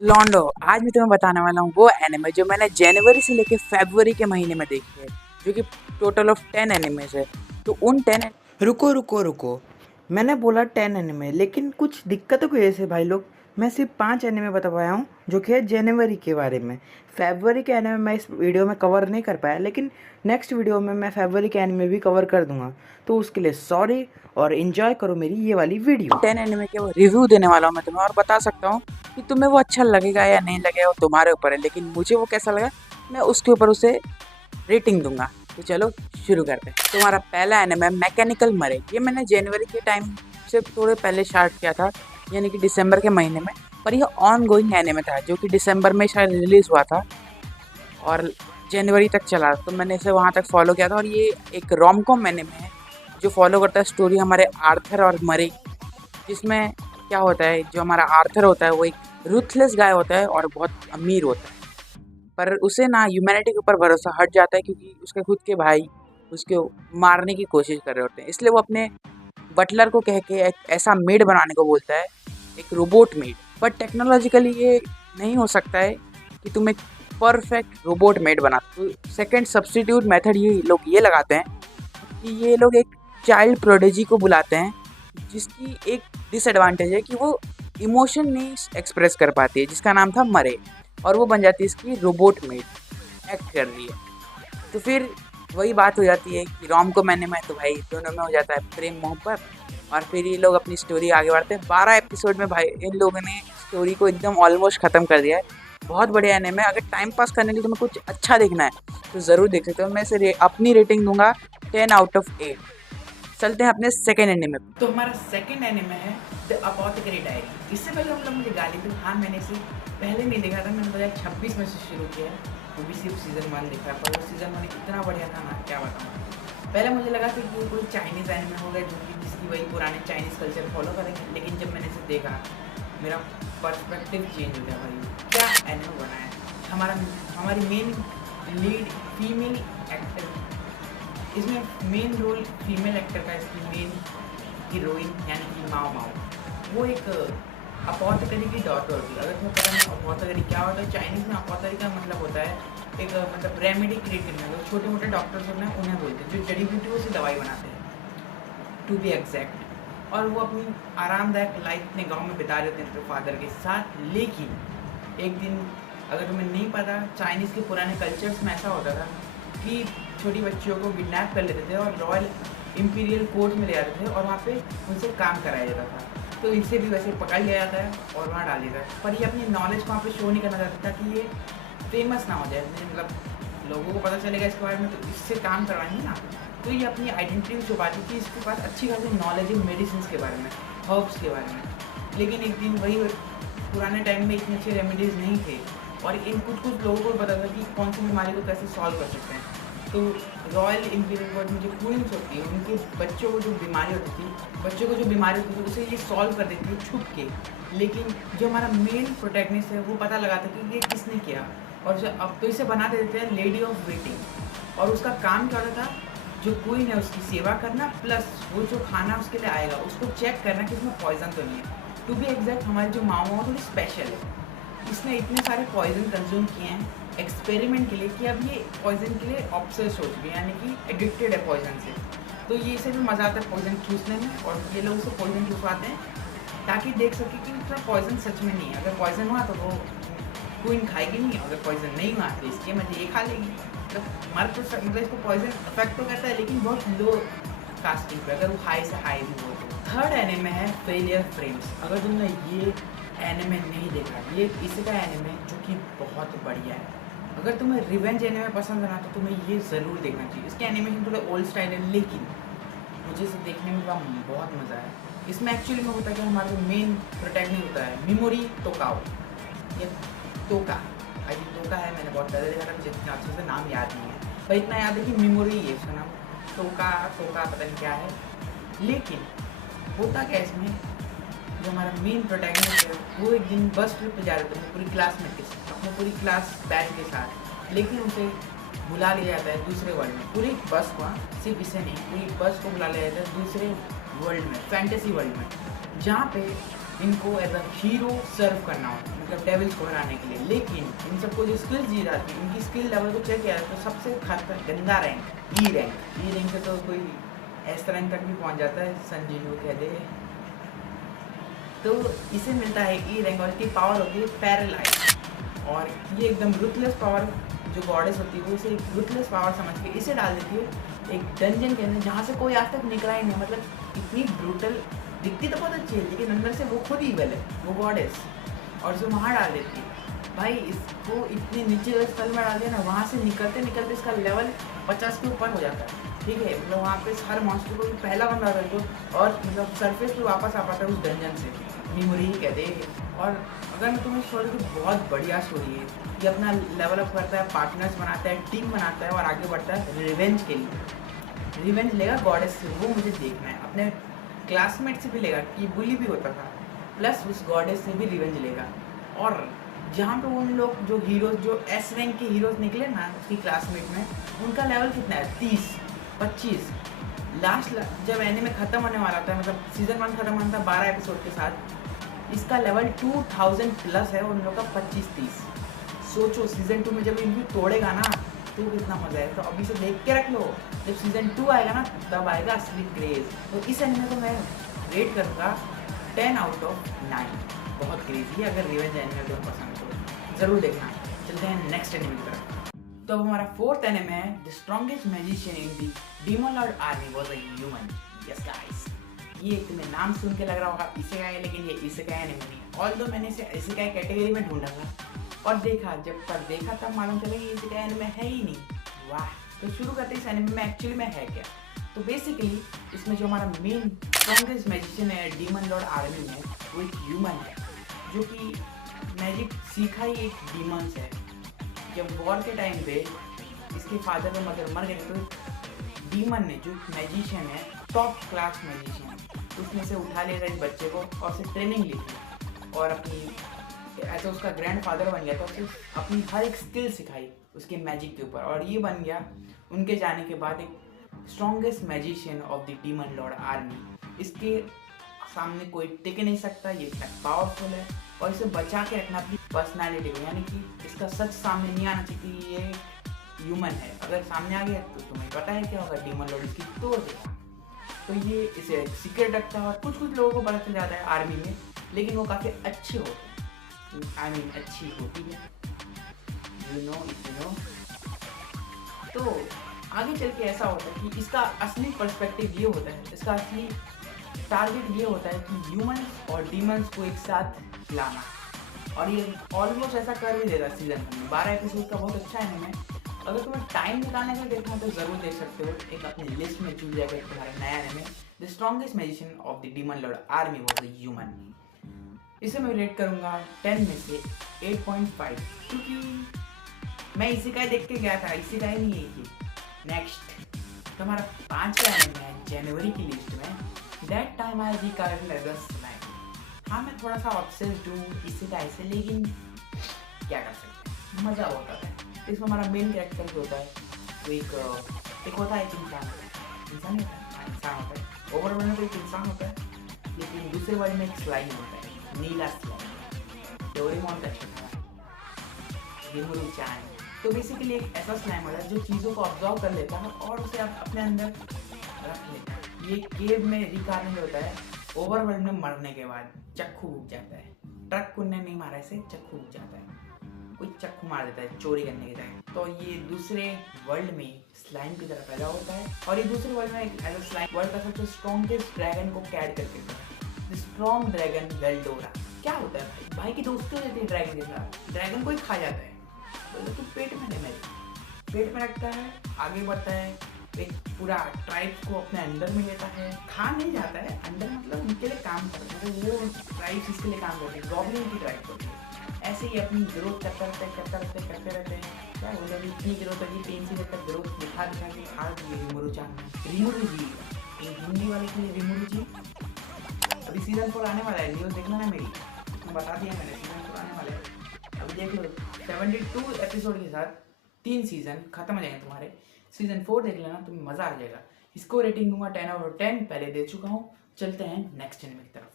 लॉन्डो। आज मैं तुम्हें बताने वाला हूँ वो एनिमे जो मैंने जनवरी से लेके फरवरी के महीने में देखी है, जो कि टोटल ऑफ 10 एनिमेज है। तो उन 10 रुको रुको रुको। मैंने बोला 10 एनिमे, लेकिन कुछ दिक्कतों की वजह से भाई लोग मैं सिर्फ 5 एनिमे बता पाया हूँ, जो कि है जनवरी के बारे में। फरवरी के एनिमे मैं इस वीडियो में कवर नहीं कर पाया, लेकिन नेक्स्ट वीडियो में मैं फरवरी के एनिमे भी कवर कर दूंगा। तो उसके लिए सॉरी, और इन्जॉय करो मेरी ये वाली वीडियो। 10 एनिमे के वो रिव्यू देने वाला हूँ मैं तुम्हें, और बता सकता हूँ कि तुम्हें वो अच्छा लगेगा या नहीं लगेगा, वो तुम्हारे ऊपर है। लेकिन मुझे वो कैसा लगा, मैं उसके ऊपर उसे रेटिंग दूंगा। तो चलो शुरू करते हैं। तुम्हारा पहला एनिमे मैकेनिकल मरे। ये मैंने जनवरी के टाइम से थोड़े पहले स्टार्ट किया था, यानी कि दिसंबर के महीने में। पर यह ऑन गोइंग एनिमे था, जो कि दिसंबर में शायद रिलीज हुआ था और जनवरी तक चला। तो मैंने इसे वहाँ तक फॉलो किया था। और ये एक रोम कॉम एनिमे है जो फॉलो करता है स्टोरी हमारे आर्थर और मरे, जिसमें क्या होता है, जो हमारा आर्थर होता है वो एक रूथलेस गाय होता है और बहुत अमीर होता है। पर उसे ना ह्यूमैनिटी के ऊपर भरोसा हट जाता है, क्योंकि उसके खुद के भाई उसको मारने की कोशिश कर रहे होते हैं। इसलिए वो अपने बटलर को कह के एक ऐसा मेड बनाने को बोलता है, एक रोबोट मेड। बट टेक्नोलॉजिकली ये नहीं हो सकता है कि तुम एक परफेक्ट रोबोट मेड बना। तो सेकंड सब्स्टिट्यूट मेथड ये लोग ये लगाते हैं कि ये लोग एक चाइल्ड प्रोडिजी को बुलाते हैं, जिसकी एक डिसएडवांटेज है कि वो इमोशन नहीं एक्सप्रेस कर पाती है, जिसका नाम था मरे। और वो बन जाती है इसकी रोबोट मेड, एक्ट कर रही है। तो फिर वही बात हो जाती है कि रोम को मैंने मैं तो भाई दोनों में हो जाता है प्रेम मोहब्बत। और फिर ये लोग अपनी स्टोरी आगे बढ़ते हैं। 12 एपिसोड में भाई इन लोगों ने स्टोरी को एकदम ऑलमोस्ट ख़त्म कर दिया है। बहुत बढ़िया एनिमे है। अगर टाइम पास करने के लिए तुम्हें कुछ अच्छा देखना है तो ज़रूर देख सकते हो। मैं इसे अपनी रेटिंग दूंगा 10 आउट ऑफ 8। चलते हैं अपने सेकेंड एनिमे पे। तो हमारा सेकंड एनिमे है द अपोथेकेरी डायरी। इससे पहले हम लोग मुझे गाली दी, हाँ मैंने इसे पहले नहीं देखा था, मैंने 2026 में से शुरू किया है। वो भी सिर्फ सीज़न 1 देखा, पर वो सीज़न 1 इतना बढ़िया था ना, क्या बताऊँ। पहले मुझे लगा था कि कोई चाइनीज़ एनिमे होगा जो कि जिसकी वही पुराने चाइनीज़ कल्चर फॉलो करेंगे, लेकिन जब मैंने इसे देखा मेरा पर्सपेक्टिव चेंज हो गया। भाई क्या एनिमे बनाया है। हमारी मेन लीड फीमेल एक्टर, इसमें मेन रोल फीमेल एक्टर का, इसकी मेन हीरोइन यानी कि माओ माओ, वो एक अपोथेकेरी की डॉटर होती है। अगर तुम्हें पता नहीं अपोथेकेरी क्या होता है, चाइनीज़ में अपोथेकेरी का मतलब होता है एक मतलब रेमेडी क्रिएट करने वाले छोटे मोटे डॉक्टर्स होते हैं, उन्हें बोलते हैं, जो जड़ी बूटियों से दवाई बनाते हैं टू बी एग्जैक्ट। और वो अपनी आरामदायक लाइफ अपने गाँव में बिता रहे थे अपने फादर के साथ। लेकिन एक दिन, अगर तुम्हें नहीं पता, चाइनीज़ के पुराने कल्चर्स में ऐसा होता था कि छोटी बच्चियों को किडनैप कर लेते थे और रॉयल इंपीरियल कोर्ट में ले जाते थे और वहाँ पे उनसे काम कराया जाता था। तो इनसे भी वैसे पकड़ लिया जाता है और वहाँ डाल दिया जाता है। पर ये अपनी नॉलेज वहाँ पे शो नहीं करना चाहता था कि ये फेमस ना हो जाए, मतलब लोगों को पता चलेगा इसके बारे में तो इससे काम करवाएंगे ना। तो ये अपनी आइडेंटिटी छुपाती थी, इसके पास अच्छी खासी नॉलेज है मेडिसिन के बारे में, हर्ब्स के बारे में। लेकिन एक दिन वही पुराने टाइम में इतने अच्छे रेमेडीज़ नहीं थे और इन कुछ लोगों को पता था कि कौन सी बीमारी को कैसे सॉल्व कर सकते हैं। तो रॉयल इंपीरियल कोर्ट में जो क्वींस होती है, उनके बच्चों को जो बीमारी होती थी उसे ये सॉल्व कर देती है छुप के। लेकिन जो हमारा मेन प्रोटैगनिस्ट है वो पता लगाता है कि ये किसने किया, और उसे अब तो इसे बना देते हैं लेडी ऑफ वेटिंग। और उसका काम क्या होता था, जो क्वीन है उसकी सेवा करना, प्लस वो जो खाना उसके लिए आएगा उसको चेक करना कि उसमें पॉइजन तो नहीं है। टू बी एग्जैक्ट हमारी जो मामा थोड़ी स्पेशल है, इसने इतने सारे पॉइजन कंज्यूम किए हैं एक्सपेरिमेंट के लिए कि अब ये पॉइजन के लिए ऑब्सेस हो चुके हैं, यानी कि एडिक्टेड है पॉइजन से। तो ये इसे भी मज़ा आता है पॉइजन चूसने में, और ये लोग उसे पॉइजन चूसवाते हैं ताकि देख सके कि उसका पॉइजन सच में नहीं है। अगर पॉइजन हुआ तो वो क्वीन खाएगी नहीं, अगर पॉइजन नहीं हुआ तो इसके मजे ये खा लेगी। मतलब हमारे तो मतलब इसको पॉइजन अफेक्ट तो करता है, लेकिन बहुत लो कास्टिंग पे, अगर वो हाई से हाई भी हो तो। थर्ड एनिमे है फेलियर फ्रेम्स। अगर तुमने ये एनिमे नहीं देखा, ये इसका एनिमे जो कि बहुत बढ़िया है। अगर तुम्हें रिवेंज एनिमे पसंद है ना तो तुम्हें ये ज़रूर देखना चाहिए। इसके एनिमेशन थोड़े ओल्ड स्टाइल है, लेकिन मुझे इसे देखने में बहुत मज़ा आया। इसमें एक्चुअली में होता है कि हमारा जो मेन प्रोटैगनिस्ट होता है मिमोरी तोकाओ, ये तोका, आई थिंक तोका है, मैंने बहुत पहले देखा था, मुझे इतना अच्छे से नाम याद नहीं है, पर इतना याद है कि मेमोरी है इसका नाम। तोका पता नहीं क्या है। लेकिन होता क्या इसमें, जो हमारा मेन प्रोटैगनिस्ट है वो एक दिन बस ट्रिप पे जा रहे थे पूरी क्लासमेट के साथ, अपने पूरी क्लास बैच के साथ। लेकिन उसे बुला लिया जाता है दूसरे वर्ल्ड में, पूरी बस को, सिर्फ इसे नहीं, पूरी बस को बुला लिया जाता है दूसरे वर्ल्ड में, फैंटेसी वर्ल्ड में, जहाँ पे इनको एज अ हीरो सर्व करना होता है, मतलब डेविल्स को हराने के लिए। लेकिन इन सबको जो स्किल्स दी जाती है, इनकी स्किल लेवल को चेक किया जाए तो सबसे खतरनाक गंदा रैंक ई रैंक से तो कोई एस रैंक तक भी पहुंच जाता है, संजीव कह दे। तो इसे मिलता है ई रैंक और इसकी पावर होती है पैरालाइज। और ये एकदम रुथलेस पावर जो गॉडेस होती है वो इसे एक रुथलेस पावर समझ के इसे डाल देती है एक डंजन के अंदर जहाँ से कोई आज तक निकला ही नहीं। मतलब इतनी ब्रूटल दिखती तो बहुत अच्छी है, लेकिन अंदर से वो खुद ईवल है, वो गॉडेस, और उसे वहाँ डाल देती है। भाई इसको इतनी नीचे स्थल में डाल दिया ना, वहाँ से निकलते निकलते इसका लेवल 50 के ऊपर हो जाता है। ठीक है, मतलब वहाँ पे हर मॉन्स्टर को पहला बंदा था जो, और मतलब सरफेस पे वापस आ पाता है उस डंजन से, मेमोरी ही कहते हैं। और अगर मैं तुम्हें स्टोरी की बहुत बढ़िया स्टोरी है, ये अपना लेवल अप करता है, पार्टनर्स बनाता है, टीम बनाता है और आगे बढ़ता है रिवेंज के लिए। रिवेंज लेगा गॉडेस से, वो मुझे देखना है। अपने क्लासमेट से भी लेगा कि बुली भी होता था, प्लस उस गॉडेस से भी रिवेंज लेगा। और जहाँ पे उन लोग जो हीरोज जो एस रैंक के हीरोज निकले ना उसकी क्लासमेट में, उनका लेवल कितना है 30 25। लास्ट जब एनीमे ख़त्म होने वाला था, मतलब सीजन 1 ख़त्म होना था 12 एपिसोड के साथ, इसका लेवल 2000 प्लस है, उन लोग का 25-30। सोचो सीजन 2 में जब इनको तोड़ेगा ना तो कितना मजा है। तो अभी से देख के रख लो, जब सीजन 2 आएगा ना तब आएगा असली क्रेज। तो इस एनिमे को मैं रेट करूँगा 10 आउट ऑफ 9। बहुत क्रेजी है। अगर रिवेंज एनिमे तुम्हें पसंद तो ज़रूर देखना। चलते हैं नेक्स्ट एनिमे की तरफ। तो अब हमारा फोर्थ एनिमे है the strongest magician in the demon Lord army was a human. Yes guys, ये तुम्हें नाम सुन के लग रहा होगा इसेकाई है, लेकिन ये इसेकाई एनिमे नहीं। ऑल्दो मैंने इसे इसेकाई कैटेगरी में ढूंढा था और देखा, जब पर देखा तब मालूम चला कि इसेकाई एनिमे है ही नहीं। वाह, तो शुरू करते हैं इस एनिमे में एक्चुअली में है क्या। तो बेसिकली इसमें जो हमारा मेन स्ट्रॉन्गेस्ट मैजिशियन है डीमन लॉर्ड आर्मी में, वो एक ह्यूमन है जो कि मैजिक सीखा ही एक डीमन से है। जब वॉर के टाइम पे इसके फादर और मदर मर गए तो डीमन ने, जो मैजिशियन है टॉप क्लास मैजिशियन, उसने से उठा लिया था इस बच्चे को और उसे ट्रेनिंग ली थी और अपनी ऐसे उसका ग्रैंड फादर बन गया था। उसे अपनी हर एक स्किल सिखाई उसके मैजिक के ऊपर और ये बन गया उनके जाने के बाद एक strongest magician of the demon Lord army. इसके सामने कोई टिक नहीं सकता, ये इतना पावरफुल है और इसे बचा के रखना अपनी पर्सनैलिटी को, यानी कि इसका सच सामने नहीं आना चाहिए कि ये ह्यूमन है। अगर सामने आ गया तो तुम्हें पता है क्या होगा, डीमन लॉर्ड इसकी तोड़ देगा। तो ये इसे सीक्रेट रखता है और कुछ कुछ लोगों को पता चल जाता है आर्मी में, लेकिन वो काफ़ी अच्छे होते हैं। आई मीन अच्छी होती है, यू नो। तो आगे चल के ऐसा होता है कि इसका असली पर्सपेक्टिव ये होता है, इसका असली टारगेट ये होता है कि ह्यूमंस और डीमंस को एक साथ लाना। और ये ऑलमोस्ट ऐसा कर भी देता है सीजन में। 12 एपिसोड का बहुत अच्छा एनिमे। अगर तुम्हें टाइम निकालने के लिए देखना तो जरूर देख सकते हो। एक अपनी लिस्ट में चूज जाएगा तुम्हारा नया anime the strongest magician of the demon Lord army was a human. इसे मैं रेट करूंगा 10 में से 8.5, क्योंकि मैं इसेकाई देख के गया था, इसेकाई नहीं है ये। नेक्स्ट तो हमारा 5वां एनिमे है जनवरी की लिस्ट में that time I regarded as a slime. हाँ, मैं थोड़ा सा ऑब्सेस्ड हूँ इसेकाई से, लेकिन क्या कर सकते हैं, मज़ा होता है। इसमें हमारा मेन कैरेक्टर जो होता है वो एक होता है, एक इंसान नहीं होता है, इंसान होता है। ओवरवर्ल्ड में तो एक इंसान होता है, लेकिन दूसरे वर्ल्ड में एक स्लाइम होता है, नीला स्लाइम, डोरेमोन का छोटा रिमुरू-चान। तो बेसिकली एक ऐसा स्लाइम होता है जो चीज़ों को ऑब्जर्व कर लेता है और उसे अपने अंदर रख लेता है। ये केव में रिकार्डेड होता है, ओवरवर्ल्ड में मरने के बाद चक्कू उग जाता है। ट्रक को नहीं मारा, इसे चक्कू उग जाता है, कोई चक्कू मार देता है चोरी करने के टाइम। तो ये दूसरे वर्ल्ड में स्लाइम की तरह पैदा होता है और ये दूसरे वर्ल्ड में एज अ स्लाइम वर्ल्ड का सबसे स्ट्रॉन्गेस्ट ड्रैगन को कैद करके स्ट्रॉन्ग ड्रैगन वेल्डोरा। क्या होता है भाई की दोस्ती हो जाती है ड्रैगन के साथ, ड्रैगन को ही खा जाता है। बोले तो पेट में नहीं, मेरे पेट में रखता है, आगे बढ़ता है, एक पूरा ट्राइब को अपने अंडर में लेता है, खा नहीं जाता है, अंडर मतलब उनके लिए काम करता है, वो ट्राइब्स इसके लिए काम करते हैं, गॉब्लिन की ट्राइब होती है। ऐसे ही अपनी ग्रोथ करते रहते हैं। क्या बोले अभी इतनी ग्रोथ होगी 3 सीजन तक ग्रोथ दिखा के खा दिए रिमुरू-चान। रिमुरू जी, एक हिंदी वाले के लिए रिमुरू जी। अभी सीजन 4 आने वाला है, न्यूज़ देखना है मेरी, मैं बता दिया मैंने, सीजन 4 आने वाला है। अभी देख लो 72 एपिसोड के साथ 3 सीजन खत्म हो जाएंगे तुम्हारे। सीजन 4 देख लेना, तुम्हें मज़ा आ जाएगा। इसको रेटिंग दूंगा 10 आउट ऑफ 10, पहले दे चुका हूँ। चलते हैं नेक्स्ट एनिमे की तरफ।